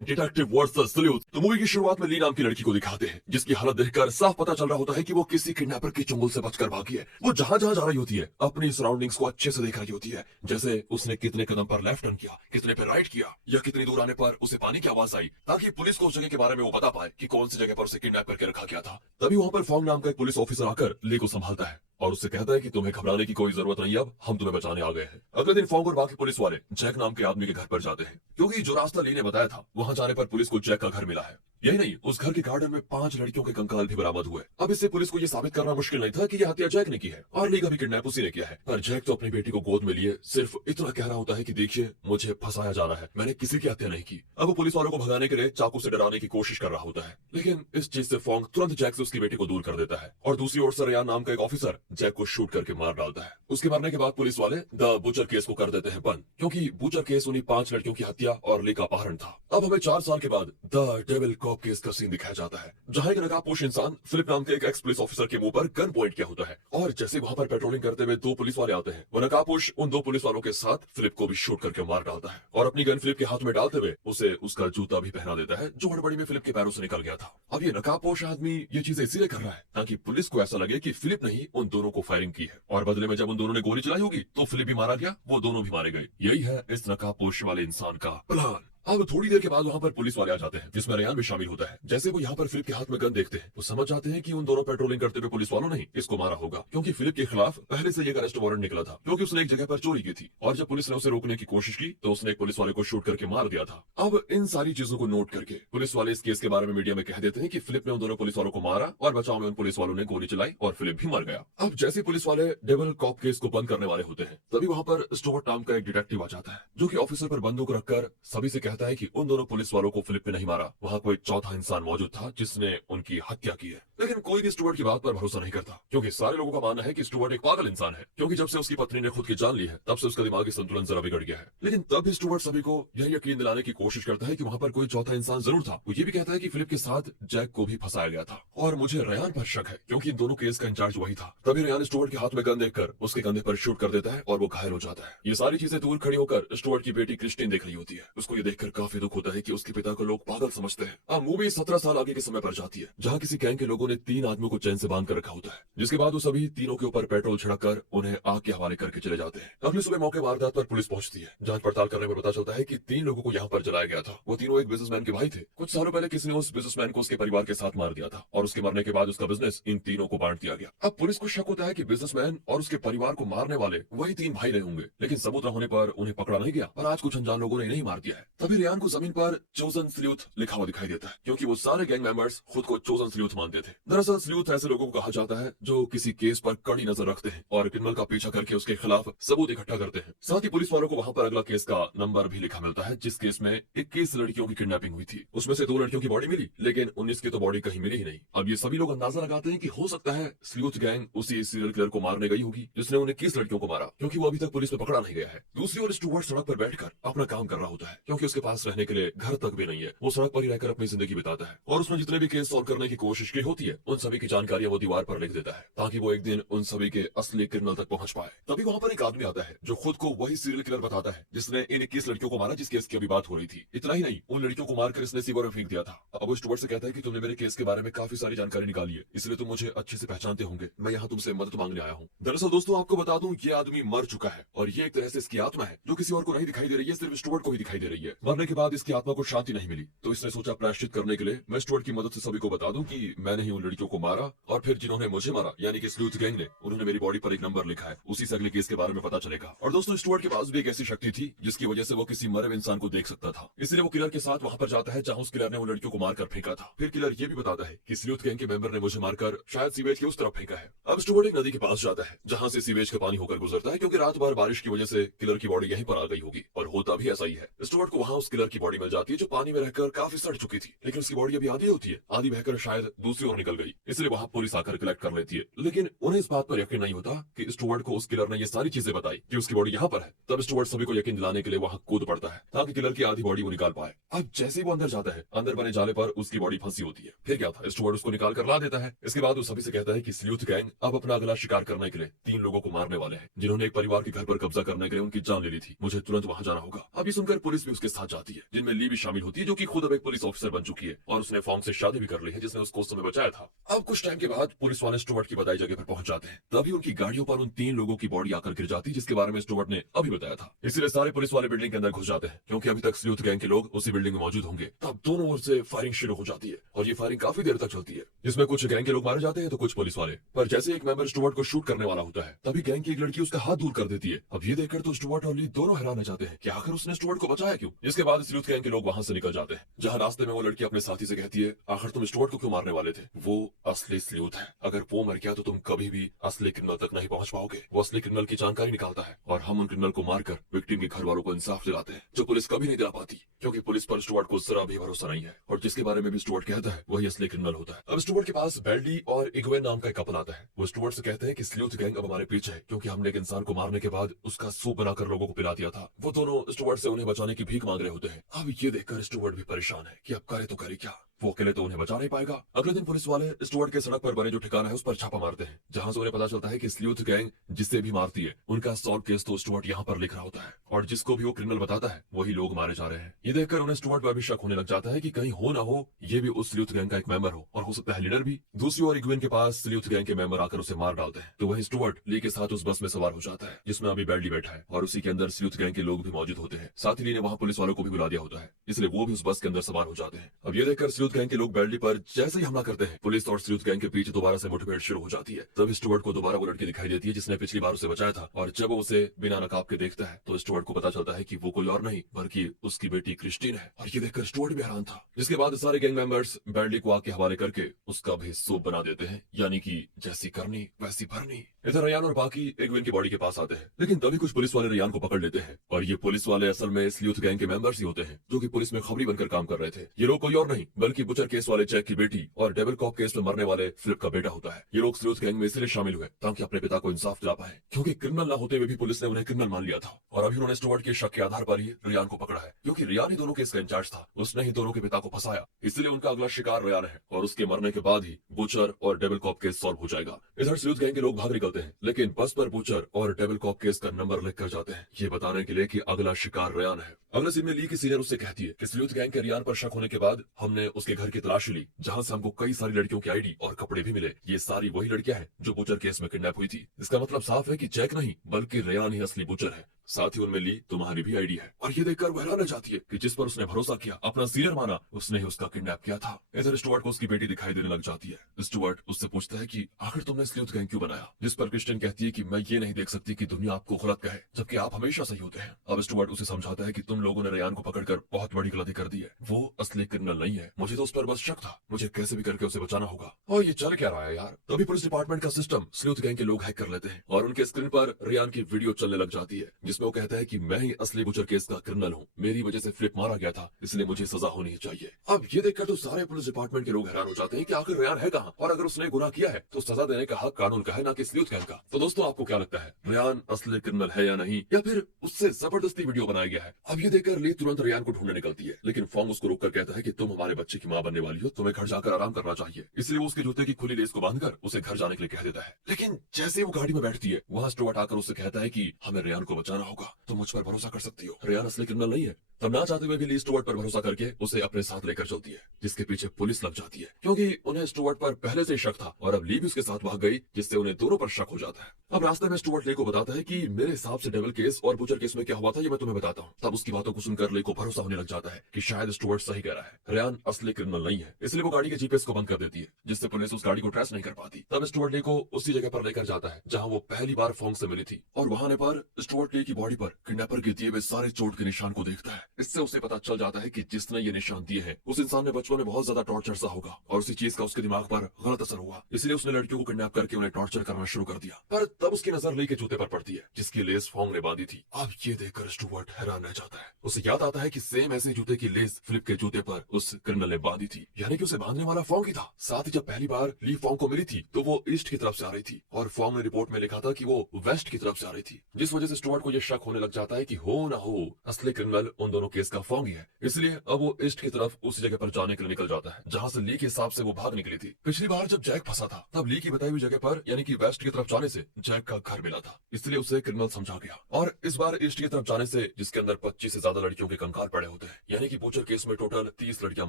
Detective versus sleuth. तो movie की शुरुआत में ली नाम की लड़की को दिखाते हैं, जिसकी हालत देखकर साफ पता चल रहा होता है कि वो किसी किडनैपर के चंगुल से बचकर भागी है। वो जहां जहां जा रही होती है अपनी सराउंडिंग्स को अच्छे से देख रही होती है, जैसे उसने कितने कदम पर लेफ्ट टर्न किया, कितने पे राइट किया, या कितनी दूर आने पर उसे पानी की आवाज आई, ताकि पुलिस को उस जगह के बारे में वो बता पाए कि कौन सी जगह पर उसे किडनैप करके रखा गया था। तभी वहां पर फॉन्ग नाम का एक पुलिस ऑफिसर आकर ली को संभालता है और उससे कहता है कि तुम्हें घबराने की कोई जरूरत नहीं, अब हम तुम्हें बचाने आ गए हैं। अगले दिन फॉन्ग और बाकी पुलिस वाले जैक नाम के आदमी के घर पर जाते हैं, क्योंकि जो रास्ता ली ने बताया था वहां जाने पर पुलिस को जैक का घर मिला है। यही नहीं, उस घर के गार्डन में 5 लड़कियों के कंकाल भी बरामद हुए। अब इससे पुलिस को यह साबित करना मुश्किल नहीं था कि यह हत्या जैक ने की है और ली का भी किडनैप उसी ने किया है। पर जैक तो अपनी बेटी को गोद में लिए सिर्फ इतना कह रहा होता है कि देखिए, मुझे फंसाया जा रहा है, मैंने किसी की हत्या नहीं की। अब वो पुलिस वालों को भगाने के लिए चाकू से डराने की कोशिश कर रहा होता है, लेकिन इस चीज से फॉन्ग तुरंत जैक से उसकी बेटी को दूर कर देता है। और दूसरी ओर सरयान नाम का एक ऑफिसर जैक को शूट करके मार डालता है। उसके मरने के बाद पुलिस वाले द बुचर केस को कर देते हैं बंद, क्योंकि बुचर केस उन्हीं 5 लड़कियों की हत्या और ली का अपहरण था। अब हमें 4 साल के बाद द डेविल कॉप केस का सीन दिखाया जाता है, जहां एक नकाबपोश इंसान फिलिप नाम के एक एक्स पुलिस ऑफिसर के मुंह पर गन पॉइंट किया होता है, और जैसे वहां पर पेट्रोलिंग करते हुए 2 पुलिस वाले आते हैं, वो नकाबपोश उन 2 पुलिस वालों के साथ फिलिप को भी शूट करके मार डालता है और अपनी गन फिलिप के हाथ में डालते हुए उसे उसका जूता भी पहना देता है, जो हड़बड़ी में फिलिप के पैरों से निकल गया था। अब ये नकाबपोश आदमी ये चीजें इसीलिए कर रहा है ताकि पुलिस को ऐसा लगे कि फिलिप ने ही उन दोनों को फायरिंग की है, और बदले में जब उन दोनों ने गोली चलाई होगी तो फिलिप भी मारा गया, वो दोनों भी मारे गए। यही है इस नकाबपोश वाले इंसान का प्लान। अब थोड़ी देर के बाद वहां पर पुलिस वाले आ जाते हैं, जिसमें रेयान भी शामिल होता है। जैसे वो यहाँ पर फिलिप के हाथ में गन देखते हैं, वो समझ जाते हैं कि उन दोनों पेट्रोलिंग करते हुए पुलिस वालों ने ही इसको मारा होगा, क्योंकि फिलिप के खिलाफ पहले से एक अरेस्ट वारंट निकला था, क्योंकि उसने एक जगह पर चोरी की थी, और जब पुलिस ने उसे रोकने की कोशिश की तो उसने एक पुलिस वाले को शूट करके मार दिया था। अब इन सारी चीजों को नोट करके पुलिस वाले इस केस के बारे में मीडिया में कह देते हैं कि फिलिप ने उन दोनों पुलिस वालों को मारा और बचाव में उन पुलिस वालों ने गोली चलाई और फिलिप भी मर गया। अब जैसे पुलिस वाले डेविल कॉप केस को बंद करने वाले होते हैं, तभी वहां पर स्टुअर्ट नाम का एक डिटेक्टिव आ जाता है, जो कि ऑफिसर पर बंदूक रखकर सभी से कहता है कि उन दोनों पुलिस वालों को फिलिप ने नहीं मारा, वहां कोई चौथा इंसान मौजूद था जिसने उनकी हत्या की है। लेकिन कोई भी स्टुअर्ट की बात पर भरोसा नहीं करता, क्योंकि सारे लोगों का मानना है कि स्टुअर्ट एक पागल इंसान है, क्योंकि जब से उसकी पत्नी ने खुद की जान ली है तब से उसका दिमागी संतुलन जरा बिगड़ गया है। लेकिन तब भी स्टुअर्ट सभी को यह यकीन दिलाने की कोशिश करता है कि वहां पर कोई चौथा इंसान जरूर था। वो ये भी कहता है कि फिलिप के साथ जैक को भी फंसाया गया था, और मुझे रेयान पर शक है, क्योंकि इन दोनों केस का इंचार्ज वही था। तभी रेयान स्टुअर्ट के हाथ में गन देखकर उसके कंधे पर शूट कर देता है और वो घायल हो जाता है। ये सारी चीजें दूर खड़ी होकर स्टुअर्ट की बेटी क्रिस्टीन देख रही होती है। उसको ये देखकर काफी दुख होता है कि उसके पिता को लोग पागल समझते हैं। अब मूवी 17 साल आगे के समय पर जाती है, जहाँ किसी गैंग के लोगों ने 3 आदमियों को चैन से बांध कर रखा होता है, जिसके बाद वो सभी तीनों के ऊपर पेट्रोल छिड़ककर उन्हें आग के हवाले करके चले जाते हैं। अगली सुबह मौके वारदात पर पुलिस पहुंचती है। जांच पड़ताल करने में पता चलता है कि 3 लोगों को यहाँ पर जलाया गया था। वो तीनों एक बिजनेसमैन के भाई थे। कुछ सालों पहले किसी ने उस बिजनेसमैन को उसके परिवार के साथ मार दिया था, और उसके मरने के बाद उसका बिजनेस इन तीनों को बांट दिया गया। अब पुलिस को शक होता है कि बिजनेसमैन और उसके परिवार को मारने वाले वही 3 भाई रहे होंगे, लेकिन सबूत न होने पर उन्हें पकड़ा नहीं गया, और आज कुछ अनजान लोगों ने इन्हें मार दिया है। तभी रेयान को जमीन पर चोजन स्लूथ लिखा हुआ दिखाई देता है, क्योंकि वो सारे गैंग मेंबर्स खुद को चोजन स्लूथ मानते थे। दरअसल स्लूथ ऐसे लोगों को कहा जाता है जो किसी केस पर कड़ी नजर रखते हैं और क्रिमिनल का पीछा करके उसके खिलाफ सबूत इकट्ठा करते हैं। साथ ही पुलिस वालों को वहां पर अगला केस का नंबर भी लिखा मिलता है, जिस केस में 21 लड़कियों की किडनैपिंग हुई थी। उसमें से 2 लड़कियों की बॉडी मिली, लेकिन 19 की तो बॉडी कहीं मिली ही नहीं। अब ये सभी लोग अंदाजा लगाते हैं कि हो सकता है स्लूथ गैंग उसी सीरियल किलर को मारने गई होगी जिसने उन 21 लड़कियों को मारा, क्योंकि वो अभी तक पुलिस में पकड़ा नहीं गया है। दूसरी ओर स्टुअर्ट सड़क पर बैठकर अपना काम कर रहा होता है, क्योंकि उसके पास रहने के लिए घर तक भी नहीं है। वो सड़क पर ही रहकर अपनी जिंदगी बिताता है, और उसने जितने भी केस सॉल्व करने की कोशिश की होती है उन सभी की जानकारियां वो दीवार पर लिख देता है, ताकि वो एक दिन उन सभी के असली क्रिमिनल तक पहुंच पाए। तभी वहां पर एक आदमी आता है जो खुद को वही सीरियल किलर बताता है जिसने इन 21 लड़कियों को मारा जिस केस की अभी बात हो रही थी। इतना ही नहीं, उन लड़कियों को मारकर इसने सीवर में फेंक दिया था। अब वो स्टुअर्ट से कहता है कि तुमने मेरे केस के बारे में काफी सारी जानकारी निकाली है, इसलिए तुम मुझे अच्छे से पहचानते होंगे, मैं यहाँ तुमसे मदद मांगने आया हूँ। दरअसल दोस्तों, आपको बता दूं, ये आदमी मर चुका है, और ये एक तरह से इसकी आत्मा है जो किसी और को नहीं दिखाई दे रही है, सिर्फ स्टुअर्ट को ही दिखाई दे रही है। मरने के बाद इसकी आत्मा को शांति नहीं मिली, तो इसने सोचा प्रायश्चित करने के लिए मैं स्टुअर्ट की मदद से सभी को बता दूं कि मैंने ही उन लड़कियों को मारा, और फिर जिन्होंने मुझे मारा यानी कि स्लूथ गैंग ने, उन्होंने मेरी बॉडी पर एक नंबर लिखा है, उसी से अगले केस के बारे में पता चलेगा। और दोस्तों, स्टुअर्ट के पास भी एक ऐसी शक्ति थी जिसकी वजह से वो किसी मरे हुए इंसान को देख सकता था, इसलिए वो किलर के साथ वहां पर जाता है जहां उस किलर ने उन लड़कियों को मारकर फेंका था। फिर किलर ये भी बताता है कि स्लूथ गैंग के मेंबर ने मुझे मारकर शायद सीवेज के उस तरफ फेंका है। अब स्टुअर्ट एक नदी के पास जाता है जहां से सीवेज का पानी होकर गुजरता है, क्योंकि रात भर बारिश की वजह से किलर की बॉडी यहीं पर आ गई होगी, और होता भी ऐसा ही है। स्टुअर्ट को वहां उस किलर की बॉडी मिल जाती है जो पानी में रहकर काफी सड़ चुकी थी, लेकिन उसकी बॉडी अभी आधी होती है, आधी बहकर शायद दूसरी ओर निकल गई, इसलिए वहां पुलिस आकर कलेक्ट कर लेती है। लेकिन उन्हें इस बात पर यकीन नहीं होता कि स्टुअर्ट को उस किलर ने ये सारी चीजें बताई कि उसकी बॉडी यहाँ पर है। तब स्टुअर्ट सभी को यकीन दिलाने के लिए वहां कूद पड़ता है ताकि किलर की आधी बॉडी वो निकाल पाए। अब जैसे ही वो अंदर जाता है, अंदर बने जाले पर उसकी बॉडी फंसी होती है। फिर क्या था, स्टुअर्ट उसको निकाल कर ला देता है। इसके बाद वो सभी से कहता है कि स्लूथ गैंग अब अपना अगला शिकार करने के लिए 3 लोगों को मारने वाले हैं, जिन्होंने एक परिवार के घर पर कब्जा करने के लिए उनकी जान ले ली थी। मुझे तुरंत वहां जाना होगा। अब ये सुनकर पुलिस भी उसके साथ जाती है, जिनमें ली भी शामिल होती है, जो कि खुद अब एक पुलिस ऑफिसर बन चुकी है और उसने फॉन्ग से शादी भी कर ली है, जिसने उसको उस समय बचाया था। अब कुछ टाइम के बाद पुलिस वाले स्टुअर्ट की बताई जगह पर पहुंच जाते हैं। तभी उनकी गाड़ियों पर उन 3 लोगों की बॉडी आकर गिर जाती है, जिसके बारे में स्टुअर्ट ने अभी बताया था। इसलिए सारे पुलिस वाले बिल्डिंग के अंदर घुस जाते हैं, क्योंकि अभी तक स्लूथ गैंग के लोग उसी बिल्डिंग में मौजूद होंगे। तब दोनों ओर से फायरिंग शुरू हो जाती है और ये फायरिंग काफी देर तक चलती है, जिसमें कुछ गैंग के लोग मारे जाते हैं तो कुछ पुलिस वाले। पर जैसे एक मेंबर स्टुअर्ट को शूट करने वाला होता है, तभी गैंग की एक लड़की उसका हाथ दूर कर देती है। अब ये देखकर तो स्टुअर्ट और ली दोनों हैरान रह जाते हैं कि आखिर उसने स्टुअर्ट को बचाया क्यों। इसके बाद स्लूथ गैंग के लोग वहां से निकल जाते हैं, जहां रास्ते में वो लड़की अपने साथी से कहती है, आखिर तुम स्टुअर्ट को क्यों मारने वाले थे? वो असली स्लूथ है, अगर वो मर गया तो तुम कभी भी असली क्रिमिनल तक नहीं पहुंच पाओगे। वो असली क्रिमिनल की जानकारी निकालता है और हम उन क्रिमिनल को मारकर विक्टिम के घर वालों को इंसाफ दिलाते हैं, जो पुलिस कभी नहीं दिला पाती, क्योंकि पुलिस पर स्टुअर्ट को जरा भी भरोसा नहीं है और जिसके बारे में भी स्टुअर्ट कहता है वही असली क्रिमिनल होता है। अब स्टुअर्ट के पास बेल्डी और इग्वेन नाम का एक कपल आता है। वो स्टुअर्ट से कहते हैं कि स्लूथ गैंग अब हमारे पीछे है, क्योंकि हमने एक इंसान को मारने के बाद उसका सूप बनाकर लोगों को पिला दिया था। वो दोनों स्टुअर्ट से उन्हें बचाने की भीख मांग रहे होते हैं। अब ये देखकर स्टुअर्ट भी परेशान है कि अब करे तो करे क्या, वो अकेले तो उन्हें बचा नहीं पाएगा। अगले दिन पुलिस वाले स्टुअर्ट के सड़क पर बने जो ठिकाना है उस पर छापा मारते हैं, जहां से उन्हें पता चलता है कि स्लूथ गैंग जिससे भी मारती है उनका सॉल्व केस तो स्टुअर्ट यहाँ पर लिख रहा होता है और जिसको भी वो क्रिमिनल बताता है वही लोग मारे जा रहे हैं। ये देखकर उन्हें स्टुअर्ट पर भी शक होने लग जाता है कि कहीं हो ना हो ये भी उस स्लूथ गैंग का एक मेंबर हो, और हो सकता है लीडर भी। दूसरी ओर इग्वेन के पास स्लूथ गैंग के मेंबर आकर उसे मार डालते हैं, तो वही स्टुअर्ट ली के साथ उस बस में सवार हो जाता है जिसमें अभी बेल्डी बैठा है और उसी के अंदर स्लूथ गैंग के लोग भी मौजूद होते हैं। साथ ही ली ने वहां पुलिस वालों को भी बुला दिया होता है, इसलिए वो भी उस बस के अंदर सवार हो जाते हैं। अब ये देखकर स्लूथ गैंग के लोग बेल्डी पर जैसे ही हमला करते हैं, पुलिस और स्लूथ गैंग के बीच दोबारा से मुठभेड़ शुरू हो जाती है। तब स्टुअर्ट को दोबारा वो लड़की दिखाई देती है जिसने पिछली बार उसे बचाया था, और जब वो उसे बिना नकाब के देखता है तो स्टुअर्ट को पता चलता है कि वो कोई और नहीं बल्कि उसकी बेटी क्रिस्टीन है। और ये देखकर स्टुअर्ट भी हैरान था, जिसके बाद सारे गैंग मेंबर्स बेल्डी को आग के हवाले करके उसका भी सूप बना देते हैं, यानी कि जैसी करनी वैसी भरनी। इधर रेयान और बाकी इग्वेन की बॉडी के पास आते हैं, लेकिन तभी कुछ पुलिस वाले रेयान को पकड़ लेते हैं, और ये पुलिस वाले असल में स्लूथ गैंग के मेंबर्स ही होते हैं, जो कि पुलिस में खबरी बनकर काम कर रहे थे। ये लोग कोई और नहीं बल्कि बुचर केस वाले जैक की बेटी और डेविल कॉप केस में मरने वाले फिलिप का बेटा होता है। ये लोग स्लूथ गैंग में इसलिए शामिल हुए ताकि अपने पिता को इंसाफ दिला पाए, क्योंकि क्रिमिनल न होते हुए भी पुलिस ने उन्हें क्रिमिनल मान लिया था, और अभी उन्होंने स्टुअर्ट के शक के आधार पर ही रियान को पकड़ा है, क्योंकि रियान ही दोनों केस का इंचार्ज था। उसने ही दोनों के पिता को फंसाया, इसलिए उनका अगला शिकार रियान है, और उसके मरने के बाद ही बुचर और डेविल कॉप केस सॉल्व हो जाएगा। इधर स्लूथ गैंग के लोग भाग निकलते हैं, लेकिन बस पर बुचर और डेविल कॉप केस का नंबर लिख कर जाते हैं, ये बताने के लिए कि अगला शिकार रियान है। अगले सीन में ली की सीनियर उससे कहती है कि स्लूथ गैंग के रियान पर शक होने के बाद हमने उसके घर की तलाशी ली, जहां से हमको कई सारी लड़कियों की आईडी और कपड़े भी मिले। ये सारी वही लड़कियां हैं जो बुचर केस में किडनैप हुई थी। इसका मतलब साफ है कि जैक नहीं बल्कि रियान ही असली बुचर है। साथ ही उनमें ली तुम्हारी भी आईडी है, और ये देखकर वो हैरान रह जाती है कि जिस पर उसने भरोसा किया, अपना सीनियर माना, उसने ही उसका किडनैप किया था। इधर स्टुअर्ट को उसकी बेटी दिखाई देने लग जाती है। स्टुअर्ट उससे पूछता है कि आखिर तुमने स्लूथ गैंग क्यों बनाया, जिस पर क्रिस्टियन कहती है कि मैं ये नहीं देख सकती कि दुनिया आपको गलत कहे जबकि आप हमेशा सही होते हैं। अब स्टुअर्ट उसे समझाता है कि तुम लोगों ने रियान को पकड़कर बहुत बड़ी गलती कर दी है, वो असली क्रिमिनल नहीं है, मुझे तो उस पर बस शक था, मुझे कैसे भी करके उसे बचाना होगा। और ये चल क्या रहा है यार। तभी पुलिस डिपार्टमेंट का सिस्टम स्लूथ गैंग के लोग हैक कर लेते हैं, और उनके स्क्रीन पर रियान की वीडियो चलने लग जाती है, जिसमें वो कहता है कि मैं ही असली बुचर केस का क्रिमिनल हूँ, मेरी वजह से फ्लिप मारा गया था, इसलिए मुझे सजा होनी चाहिए। अब ये देखकर तो सारे पुलिस डिपार्टमेंट के लोग हैरान हो जाते हैं कि आखिर रियान है कहाँ, और अगर उसने गुनाह किया है तो सजा देने का हक कानून का है, ना कि स्लूथ गैंग का। तो दोस्तों आपको क्या लगता है, रियान असली क्रिमिनल है या नहीं, या फिर उससे जबरदस्ती वीडियो बनाया गया है? अब ये देखकर ली तुरंत रियान को ढूंढने निकलती है, लेकिन फॉन्ग उसको रोककर कहता है कि तुम हमारे बच्चे की माँ बनने वाली हो, तुम्हें घर जाकर आराम करना चाहिए। इसलिए वो उसके जूते की खुली लेस को बांधकर उसे घर जाने के लिए कह देता है। लेकिन जैसे वो गाड़ी में बैठती है, वहाँ स्टुअर्ट आकर उससे कहता है कि हमें रियान को बचाना होगा, तुम मुझ पर भरोसा कर सकती हो, रियान असली क्रिमिनल नहीं है। तब ना चाहते हुए भी ली स्टुअर्ट पर भरोसा करके उसे अपने साथ लेकर चलती है, जिसके पीछे पुलिस लग जाती है, क्योंकि उन्हें स्टुअर्ट पर पहले से शक था, और अब ली भी उसके साथ भाग गई, जिससे उन्हें दोनों पर शक हो जाता है। अब रास्ते में स्टुअर्ट ले को बताता है कि मेरे हिसाब से डेविल केस और बुचर केस में क्या हुआ था ये मैं तुम्हें बताता हूँ। तब उसकी बातों को सुनकर ले को भरोसा होने लग जाता है कि शायद स्टुअर्ट सही कह रहा है, रियान असली क्रिमिनल नहीं है। इसलिए वो गाड़ी के जीपीएस को बंद कर देती है, जिससे पुलिस उस गाड़ी को ट्रेस नहीं कर पाती। तब स्टुअर्ट ले को उसी जगह पर लेकर जाता है जहाँ वो पहली बार फॉन्ग से मिली थी, और वहां पर स्टुअर्ट ले की बॉडी पर किडनैपर के दिए हुए सारे चोट के निशान को देखता है। इससे उसे पता चल जाता है कि जिसने ये निशान दिए हैं उस इंसान ने बचपन में बहुत ज्यादा टॉर्चर सहा होगा, और उसी चीज का उसके दिमाग पर गलत असर हुआ, इसलिए उसने लड़कियों को किडनैप करके उन्हें टॉर्चर करना शुरू कर दिया। पर तब उसकी नजर ली के जूते पर पड़ती है, जिसकी लेस फॉन्ग ने बांधी थी। अब ये देखकर स्टुअर्ट हैरान रह जाता है। उसे याद आता है कि सेम ऐसे जूते की लेस फिलिप के जूते पर उस क्रिमिनल ने बांधी थी, यानी कि उसे बांधने वाला फॉन्ग ही था। साथ ही जब पहली बार ली फॉन्ग को मिली थी तो वो ईस्ट की तरफ से आ रही थी, और फॉन्ग ने रिपोर्ट में लिखा था कि वो वेस्ट की तरफ से आ रही थी, जिस वजह से स्टुअर्ट को यह शक होने लग जाता है कि हो ना हो असली क्रिमिनल उन दोनों केस का फोंग ही है। इसलिए अब वो ईस्ट की तरफ उसी जगह पर जाने के लिए निकल जाता है जहां से ली के हिसाब से वो भाग निकली थी। पिछली बार जब जैक फंसा था तब ली की बताई हुई जगह पर यानी कि वेस्ट की तरफ जाने से जैक का घर मिला था, इसलिए उसे क्रिमिनल समझा गया। और इस बार ईस्ट की तरफ जाने से जिसके अंदर 25 से ज्यादा लड़कियों के कंकाल पड़े होते हैं, यानी कि बूचर केस में टोटल 30 लड़कियां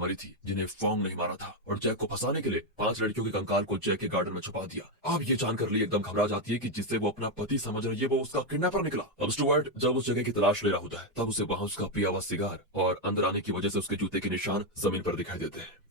मरी थी जिन्हें फोंग नहीं मारा था, और जैक को फंसाने के लिए 5 लड़कियों के कंकाल को जैक के गार्डन में छुपा दिया। अब ये जानकर ली एकदम घबरा जाती है कि जिससे वो अपना पति समझ रही है वो उसका किडनैपर निकला। अब स्टुअर्ट जब उस जगह की तलाश ले रहा होता है तब उसे वहां उसका पिया हुआ सिगार और अंदर आने की वजह से उसके जूते के निशान जमीन पर दिखाई देते हैं।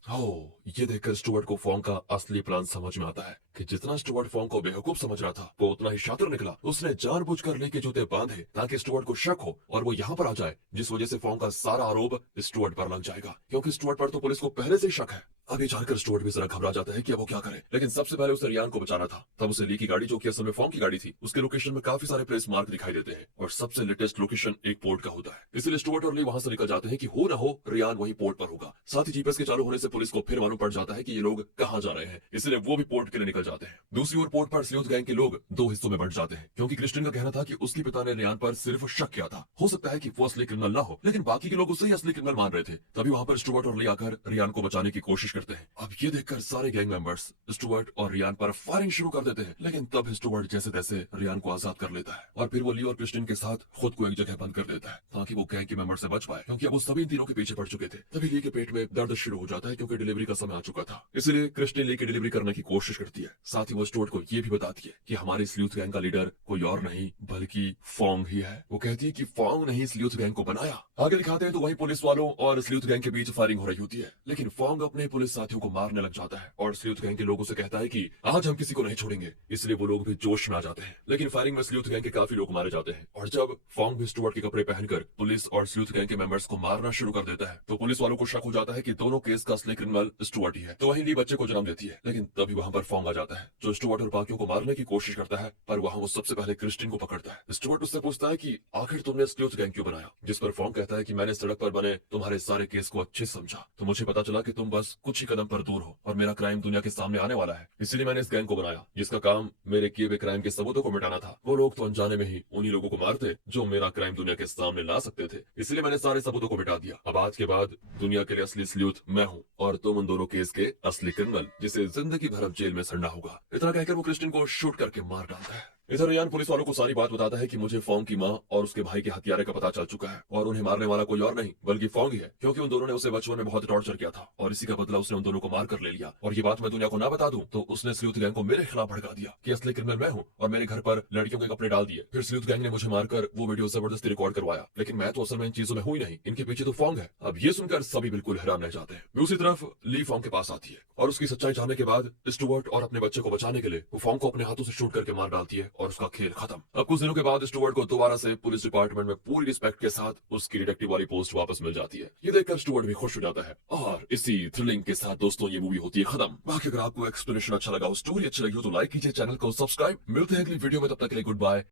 ये देखकर स्टुअर्ट को फोंग का असली प्लान समझ में आता है कि जितना स्टुअर्ट फोंग को बेवकूफ समझ रहा था वो उतना ही शातिर निकला। उसने जानबूझकर ली के जूते बांधे ताकि स्टुअर्ट को शक हो और वो यहाँ पर आ जाए, जिस वजह से फोंग का सारा आरोप स्टुअर्ट पर लग जाएगा, क्योंकि स्टुअर्ट पर तो पुलिस को पहले से ही शक है। अब ये जानकर स्टुअर्ट भी जरा घबरा जाता है कि अब वो क्या करे, लेकिन सबसे पहले उसे रियान को बचाना था। तब उसे ली की गाड़ी, जो कि असल में फोंग की गाड़ी थी, उसके लोकेशन में काफी सारे प्लेस मार्क दिखाई देते हैं और सबसे लेटेस्ट लोकेशन एक पोर्ट का होता है। इसलिए स्टुअर्ट और ली वहां से निकल जाते हैं कि हो ना हो रियान वही पोर्ट पर होगा। साथ ही जीपीएस के चालू होने से पुलिस को फिर मालूम पड़ जाता है कि ये लोग कहाँ जा रहे हैं, इसलिए वो भी पोर्ट के लिए निकल जाते हैं। दूसरी ओर पोर्ट पर स्लूथ गैंग के लोग 2 हिस्सों में बंट जाते हैं, क्योंकि क्रिस्टियन का कहना था कि उसके पिता ने रियान पर सिर्फ शक किया था, हो सकता है कि वो असली क्रिमिनल ना हो, लेकिन बाकी के लोग उसे ही असली क्रिमिनल मान रहे थे। तभी वहां पर स्टुअर्ट और ली आकर रियान को बचाने की कोशिश करते हैं। अब ये देखकर सारे गैंग मेंबर्स स्टुअर्ट और रियान पर फायरिंग शुरू कर देते हैं, लेकिन तब स्टुअर्ट जैसे तैसे रियान को आजाद कर लेता है और फिर वो ली और क्रिस्टियन के साथ खुद को एक जगह बंद कर देता है ताकि वो गैंग के मेंबर से बच पाए, क्योंकि अब वो सभी इन तीनों के पीछे पड़ चुके थे। तभी ली के पेट में दर्द शुरू हो जाता है क्योंकि डिलीवरी का समय आ चुका था, इसलिए क्रिस्टियन ली की डिलीवरी करने की कोशिश करती है। साथ ही वो स्टुअर्ट को ये भी बताती है कि हमारी स्लूथ गैंग का लीडर कोई और नहीं बल्कि फोंग ही है। वो कहती है कि फोंग ने ही स्लूथ गैंग को बनाया। आगे दिखाते हैं तो वही पुलिस वालों और स्लूथ गैंग के बीच फायरिंग हो रही होती है, लेकिन फोंग अपने पुलिस साथियों को मारने लग जाता है और स्लूथ गैंग के लोगों से कहता है कि आज हम किसी को नहीं छोड़ेंगे, इसलिए वो लोग भी जोश में आ जाते हैं। लेकिन फायरिंग में स्लूथ गैंग के काफी लोग मारे जाते हैं और जब फोंग भी स्टुअर्ट के कपड़े पहनकर पुलिस और स्लूथ गैंग के मेंबर्स को मारना शुरू कर देता है तो पुलिस वालों को शक हो जाता है कि दोनों केस का असली क्रिमिनल स्टुअर्ट ही है। तो वहीं ली बच्चे को जन्म देती है, लेकिन तभी वहां पर फोंग आ जाता है जो स्टुअर्ट और बाकियों को मारने की कोशिश करता है, पर वहां वो सबसे पहले क्रिस्टियन को पकड़ता है। स्टुअर्ट उससे पूछता है कि आखिर तुमने स्लूथ गैंग क्यों बनाया, जिस पर फोंग कहता है कि मैंने सड़क पर बने तुम्हारे सारे केस को अच्छे से समझा तो मुझे पता चला कि तुम बस कुछ ही कदम पर दूर हो और मेरा क्राइम दुनिया के सामने आने वाला है, इसलिए मैंने इस गैंग को बनाया जिसका काम मेरे किए हुए क्राइम के सबूतों को मिटाना था। वो लोग तो अनजाने में ही उन्हीं लोगों को मारते जो मेरा क्राइम दुनिया के सामने ला सकते थे, इसलिए मैंने सारे सबूतों को मिटा दिया। अब आज के बाद दुनिया के लिए असली स्लूथ मैं हूँ और तुम उन दोनों केस के असली क्रिमिनल जिसे जिंदगी भर अब जेल में सड़ना होगा। इतना कहकर वो क्रिस्टियन को शूट करके मार डालता है। इधर रियान पुलिस वालों को सारी बात बताता है कि मुझे फोंग की माँ और उसके भाई के हत्यारे का पता चल चुका है और उन्हें मारने वाला कोई और नहीं बल्कि फोंग ही है, क्योंकि उन दोनों ने उसे बचपन में बहुत टॉर्चर किया था और इसी का बदला उसने उन दोनों को मार कर ले लिया। और ये बात मैं दुनिया को ना बता दूं तो उसने स्लूथ गैंग को मेरे खिलाफ भड़का दिया कि असली क्रिमिनल मैं हूँ और मेरे घर पर लड़कियों के कपड़े डाल दिए। फिर स्लूथ गैंग ने मुझे मारकर वो वीडियो जबरदस्ती रिकॉर्ड करवाया, लेकिन मैं तो असल में इन चीजों में हुई नहीं, इनके पीछे तो फोंग है। अब ये सुनकर सभी बिल्कुल हैरान रह जाते हैं। दूसरी तरफ ली फोंग के पास आती है और उसकी सच्चाई जानने के बाद स्टुअर्ट और अपने बच्चे को बचाने के लिए वो फोंग को अपने हाथों से शूट करके मार डालती है और उसका खेल खत्म। अब कुछ दिनों के बाद स्टुअर्ट को दोबारा से पुलिस डिपार्टमेंट में पूरी रिस्पेक्ट के साथ उसकी डिटेक्टिव वाली पोस्ट वापस मिल जाती है। ये देखकर स्टुअर्ट भी खुश हो जाता है और इसी थ्रिलिंग के साथ दोस्तों ये मूवी होती है खत्म। बाकी अगर आपको एक्सप्लेनेशन अच्छा लगा हो, स्टोरी अच्छी लगी हो तो लाइक कीजिए, चैनल को सब्सक्राइब। मिलते हैं अगली वीडियो में, तब तक के लिए गुड बाय।